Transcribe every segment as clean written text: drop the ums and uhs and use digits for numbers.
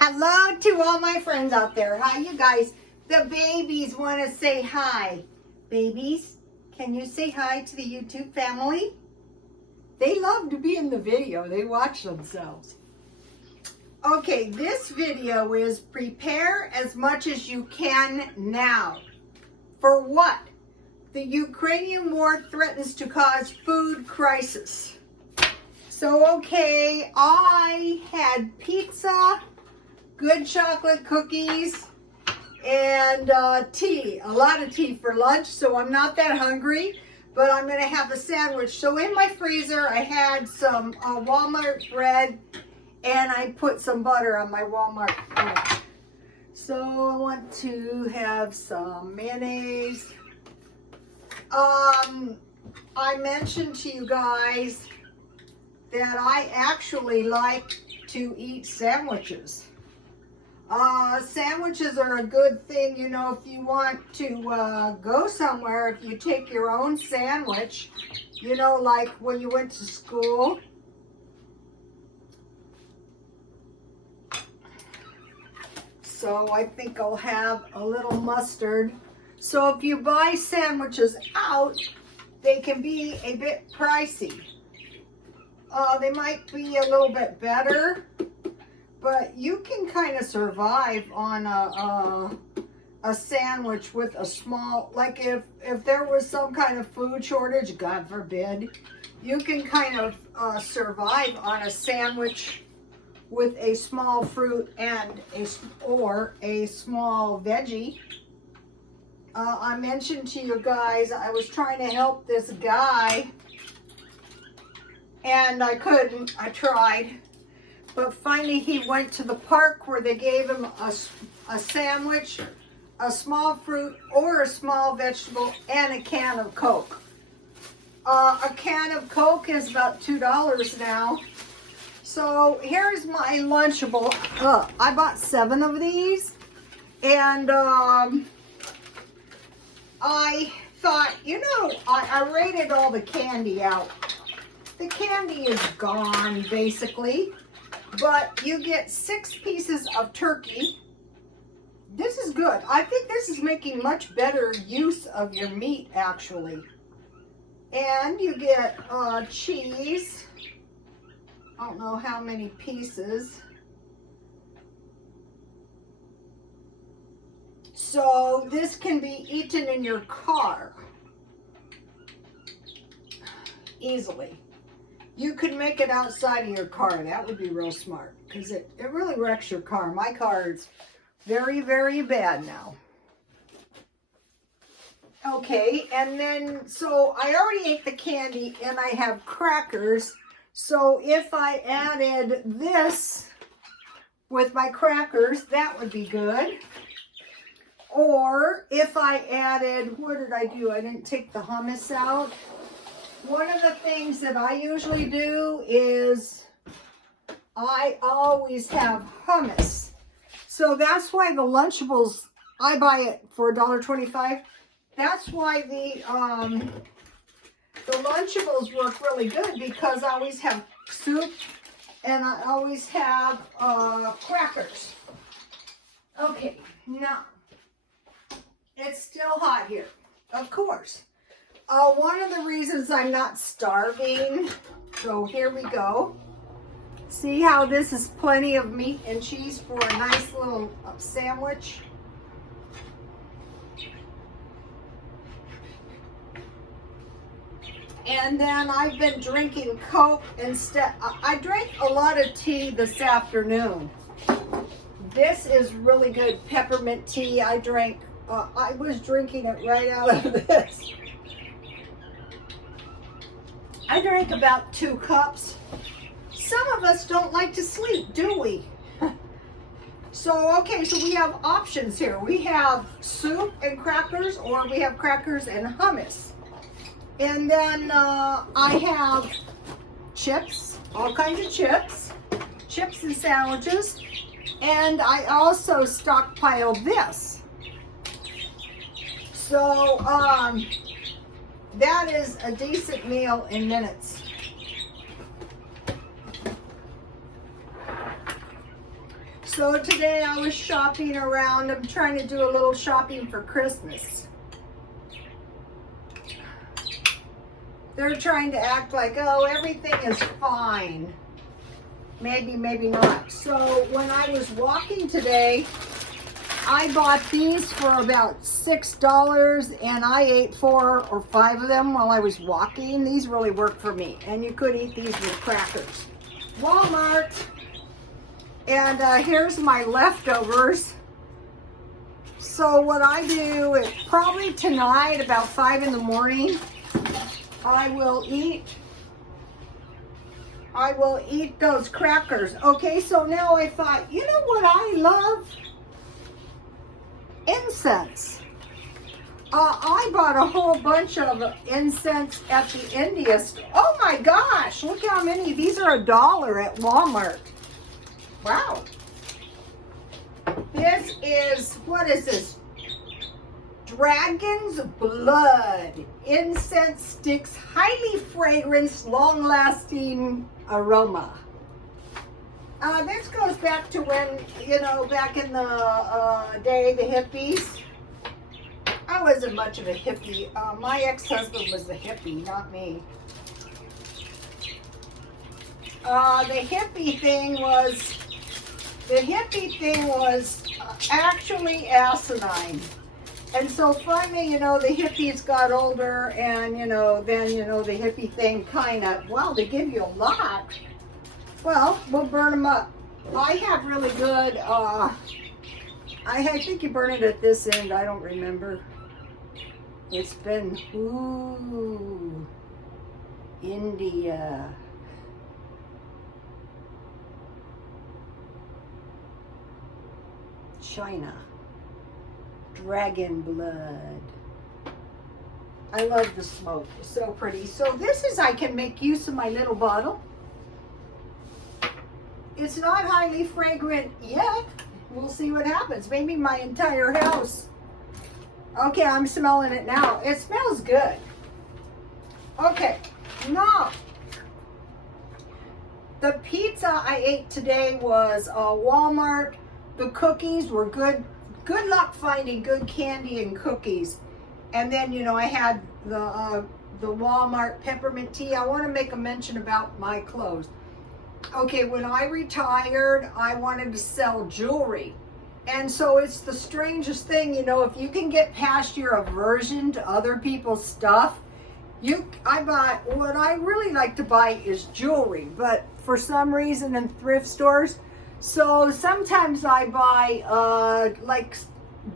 Hello to all my friends out there. How you guys? The babies want to say hi. Babies, can you say hi to the YouTube family? They love to be in the video. They watch themselves. Okay, this video is prepare as much as you can now. For what? The Ukrainian war threatens to cause food crisis. So, okay, I had pizza, good chocolate cookies, and tea. A lot of tea for lunch, so I'm not that hungry, but I'm going to have a sandwich. So in my freezer, I had some Walmart bread, and I put some butter on my Walmart bread. So I want to have some mayonnaise. I mentioned to you guys that I actually like to eat sandwiches. Sandwiches are a good thing, you know, if you want to go somewhere, if you take your own sandwich, you know, like when you went to school. So I think I'll have a little mustard. So if you buy sandwiches out, they can be a bit pricey. They might be a little bit better, but you can kind of survive on a sandwich with a small, like if there was some kind of food shortage, God forbid, you can kind of survive on a sandwich with a small fruit and or a small veggie. I mentioned to you guys, I was trying to help this guy, and I couldn't. I tried. But finally he went to the park where they gave him a sandwich, a small fruit or a small vegetable, and a can of Coke. A can of Coke is about $2 now. So here's my Lunchable. I bought 7 of these, and I thought, you know, I rated all the candy out. The candy is gone, basically. But you get 6 pieces of turkey. This is good. I think this is making much better use of your meat, actually. And you get cheese. I don't know how many pieces. So this can be eaten in your car easily. You could make it outside of your car. That would be real smart, because it really wrecks your car. My car is very, very bad now. Okay, and then, so I already ate the candy, and I have crackers. So if I added this with my crackers, that would be good. Or if I added, what did I do? I didn't take the hummus out. One of the things that I usually do is I always have hummus. So that's why the Lunchables, I buy it for $1.25. That's why the Lunchables work really good, because I always have soup and I always have crackers. Okay, now it's still hot here, of course. One of the reasons I'm not starving, so here we go. See how this is plenty of meat and cheese for a nice little sandwich? And then I've been drinking Coke instead. I drank a lot of tea this afternoon. This is really good peppermint tea. I was drinking it right out of this. I drank about 2 cups. Some of us don't like to sleep, do we? So, okay, so we have options here. We have soup and crackers, or we have crackers and hummus. And then I have chips, all kinds of chips and sandwiches. And I also stockpiled this. So, that is a decent meal in minutes. So today I was shopping around. I'm trying to do a little shopping for Christmas. They're trying to act like, oh, everything is fine. Maybe, maybe not. So when I was walking today, I bought these for about $6 and I ate 4 or 5 of them while I was walking. These really work for me. And you could eat these with crackers. Walmart. And here's my leftovers. So what I do is probably tonight about 5 in the morning, I will eat those crackers. Okay, so now I thought, you know what I love? Incense. I bought a whole bunch of incense at the India store. Oh my gosh, look how many. These are $1 at Walmart. Wow. This is, what is this? Dragon's blood. Incense sticks, highly fragrant, long-lasting aroma. This goes back to when, you know, back in the day, the hippies. I wasn't much of a hippie. My ex-husband was the hippie, not me. The hippie thing was actually asinine. And so finally, you know, the hippies got older and, you know, then, you know, the hippie thing kind of, wow, they give you a lot. Well, we'll burn them up. I have really good, I think you burn it at this end. I don't remember. It's been, ooh, India. China. Dragon blood. I love the smoke. It's so pretty. So this is, I can make use of my little bottle. It's not highly fragrant yet. We'll see what happens. Maybe my entire house. Okay, I'm smelling it now. It smells good. Okay, now the pizza I ate today was Walmart. The cookies were good. Good luck finding good candy and cookies. And then, you know, I had the Walmart peppermint tea. I want to make a mention about my clothes. Okay, when I retired, I wanted to sell jewelry. And so it's the strangest thing, you know, if you can get past your aversion to other people's stuff, I bought, what I really like to buy is jewelry, but for some reason in thrift stores, so sometimes I buy, like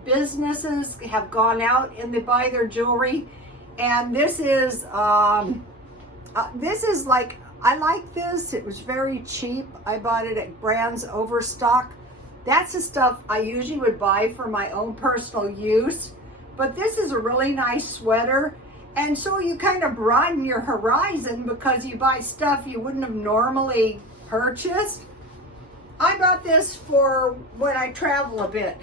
businesses have gone out and they buy their jewelry. And this is like, I like this. It was very cheap. I bought it at Brands Overstock. That's the stuff I usually would buy for my own personal use. But this is a really nice sweater. And so you kind of broaden your horizon because you buy stuff you wouldn't have normally purchased. I bought this for when I travel a bit.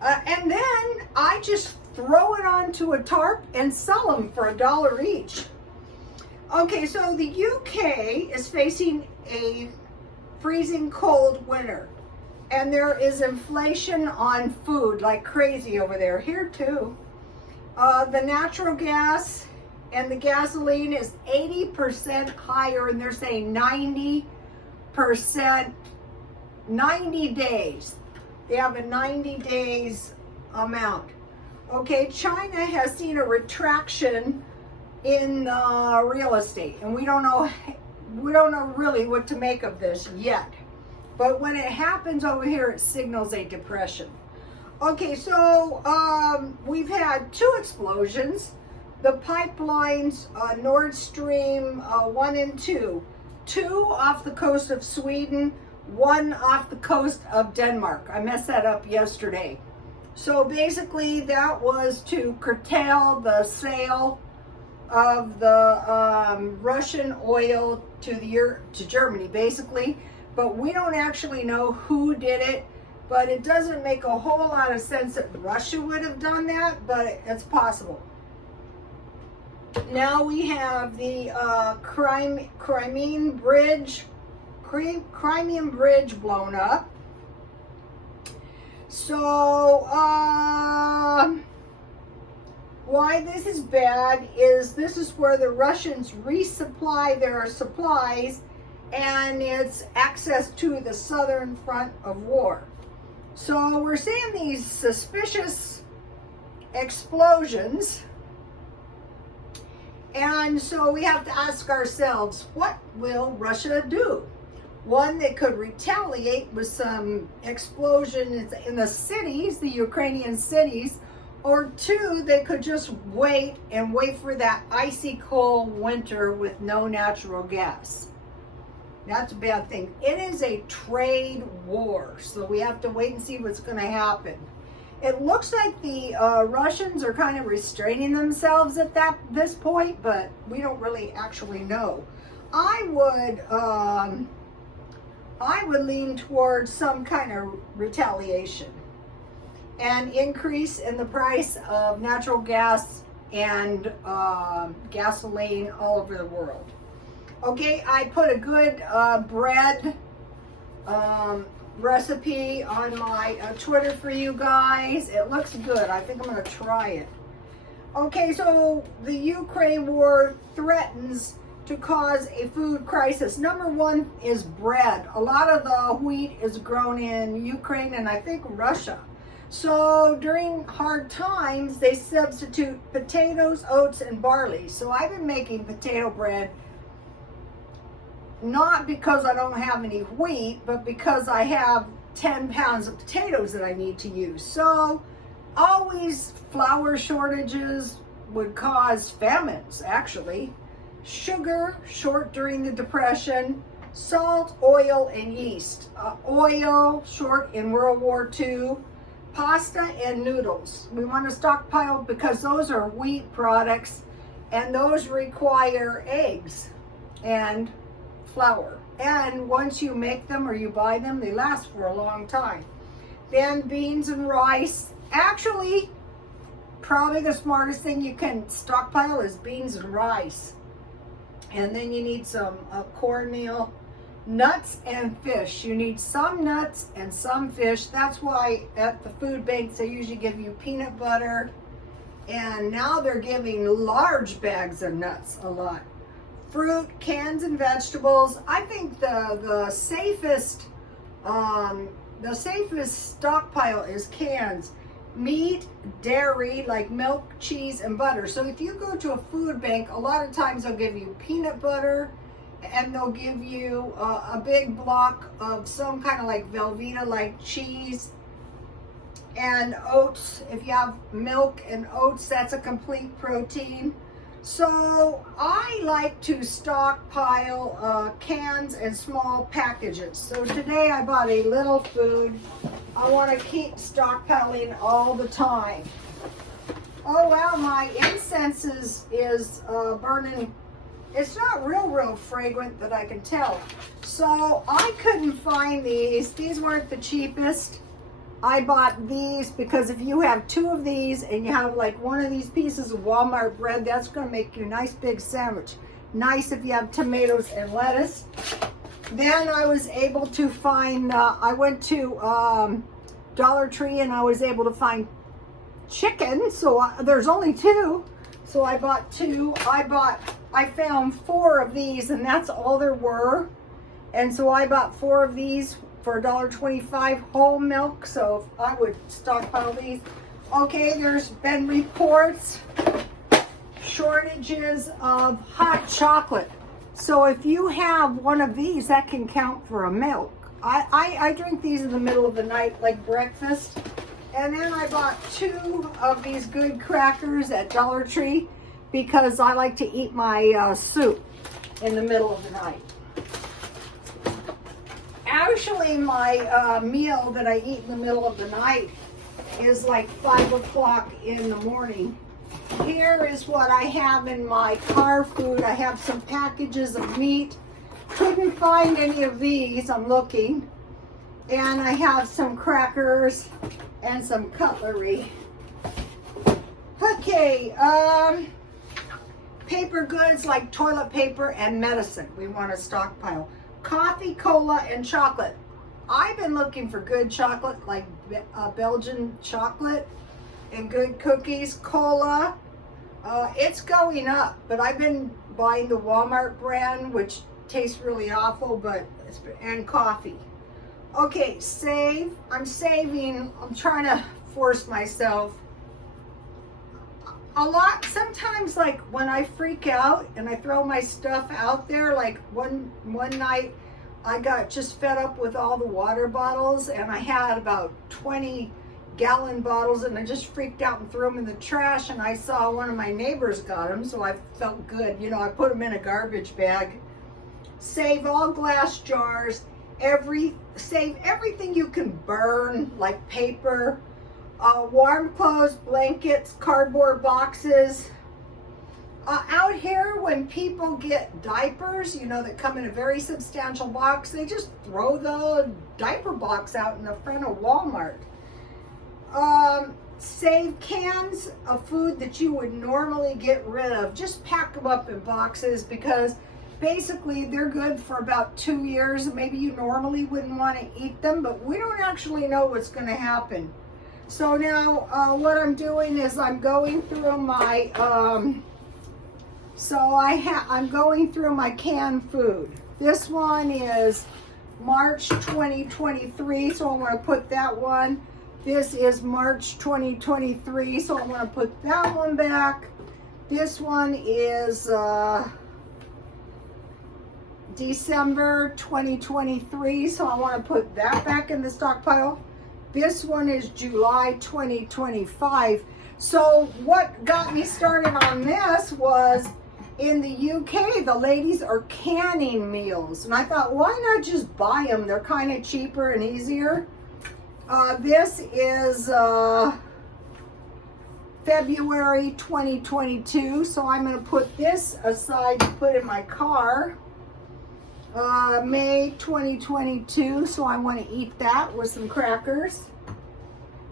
And then I just throw it onto a tarp and sell them for $1 each. Okay, so the UK is facing a freezing cold winter. And there is inflation on food like crazy over there. Here too. The natural gas and the gasoline is 80% higher, and they're saying 90%, 90 days. They have a 90 days amount. Okay, China has seen a retraction in real estate, and we don't know really what to make of this yet. But when it happens over here, it signals a depression. Okay, so we've had 2 explosions. The pipelines, Nord Stream 1 and 2. 2 off the coast of Sweden, 1 off the coast of Denmark. I messed that up yesterday. So basically that was to curtail the sale of the Russian oil to Germany, basically. But we don't actually know who did it. But it doesn't make a whole lot of sense that Russia would have done that, but it's possible. Now we have the Crimean Bridge blown up. So, why this is bad is this is where the Russians resupply their supplies, and it's access to the southern front of war. So we're seeing these suspicious explosions, and so we have to ask ourselves, what will Russia do? One, they could retaliate with some explosions in the cities, the Ukrainian cities, or two, they could just wait for that icy cold winter with no natural gas. That's a bad thing. It is a trade war, so we have to wait and see what's going to happen. It looks like the Russians are kind of restraining themselves at this point, but we don't really actually know. I would lean towards some kind of retaliation and increase in the price of natural gas and gasoline all over the world. Okay, I put a good bread recipe on my Twitter for you guys. It looks good. I think I'm going to try it. Okay, so the Ukraine war threatens to cause a food crisis. Number one is bread. A lot of the wheat is grown in Ukraine and I think Russia. So during hard times, they substitute potatoes, oats, and barley. So I've been making potato bread, not because I don't have any wheat, but because I have 10 pounds of potatoes that I need to use. So always flour shortages would cause famines, actually. Sugar, short during the Depression. Salt, oil, and yeast. Oil, short in World War II. Pasta and noodles. We want to stockpile because those are wheat products and those require eggs and flour. And once you make them or you buy them, they last for a long time. Then beans and rice. Actually, probably the smartest thing you can stockpile is beans and rice. And then you need some cornmeal, nuts and fish. You need some nuts and some fish. That's why at the food banks they usually give you peanut butter, and now they're giving large bags of nuts a lot. Fruit, cans, and vegetables. I think the safest stockpile is cans. Meat, dairy, like milk, cheese, and butter. So if you go to a food bank, a lot of times they'll give you peanut butter, and they'll give you a big block of some kind of like Velveeta like cheese, and oats. If you have milk and oats, that's a complete protein. So I like to stockpile cans and small packages. So today I bought a little food. I want to keep stockpiling all the time. Oh wow, my incense is burning. It's not real fragrant that I can tell. So I couldn't find these. These weren't the cheapest. I bought these because if you have two of these and you have like one of these pieces of Walmart bread, that's going to make you a nice big sandwich. Nice if you have tomatoes and lettuce. Then I was able to find, I went to Dollar Tree and I was able to find chicken. So there's only two. So I bought two. I found 4 of these and that's all there were. And so I bought 4 of these for $1.25 whole milk. So I would stockpile these. Okay, there's been reports, shortages of hot chocolate. So if you have one of these, that can count for a milk. I drink these in the middle of the night like breakfast. And then I bought 2 of these good crackers at Dollar Tree because I like to eat my soup in the middle of the night. Actually, my meal that I eat in the middle of the night is like 5 o'clock in the morning. Here is what I have in my car food. I have some packages of meat. Couldn't find any of these. I'm looking. And I have some crackers and some cutlery. Okay, paper goods like toilet paper and medicine we want to stockpile. Coffee, cola, and chocolate. I've been looking for good chocolate, like Belgian chocolate, and good cookies. Cola, it's going up, but I've been buying the Walmart brand, which tastes really awful, and coffee. Okay, save. I'm saving. I'm trying to force myself. A lot, sometimes, like when I freak out and I throw my stuff out there, like one night I got just fed up with all the water bottles, and I had about 20-gallon bottles, and I just freaked out and threw them in the trash, and I saw one of my neighbors got them, so I felt good. You know, I put them in a garbage bag. Save all glass jars. Save everything you can burn, like paper, warm clothes, blankets, cardboard boxes. Out here, when people get diapers, you know, that come in a very substantial box, they just throw the diaper box out in the front of Walmart. Save cans of food that you would normally get rid of. Just pack them up in boxes, because basically they're good for about 2 years. Maybe you normally wouldn't want to eat them, but we don't actually know what's going to happen. So now what I'm doing is I'm going through my I'm going through my canned food. This one is March 2023, so I want to put that one. This is March 2023, so I want to put that one back. This one is December 2023, so I want to put that back in the stockpile. This one is July 2025. So what got me started on this was, in the UK, the ladies are canning meals. And I thought, why not just buy them? They're kind of cheaper and easier. This is February 2022. So I'm going to put this aside to put in my car. May 2022, so I want to eat that with some crackers.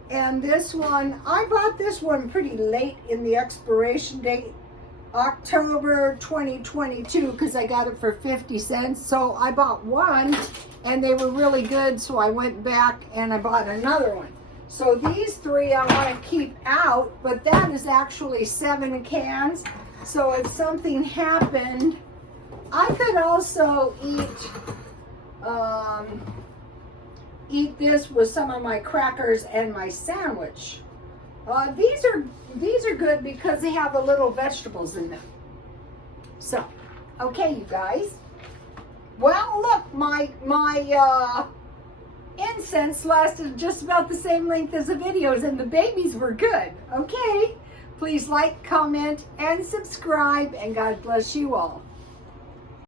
And this one, I bought this one pretty late in the expiration date, October 2022, because I got it for 50 cents. So I bought one, and they were really good, so I went back and I bought another one. So these three I want to keep out, but that is actually 7 cans. So if something happened, I could also eat this with some of my crackers and my sandwich. These are good because they have a little vegetables in them. So, okay, you guys. Well, look, my incense lasted just about the same length as the videos, and the babies were good. Okay, please like, comment, and subscribe, and God bless you all.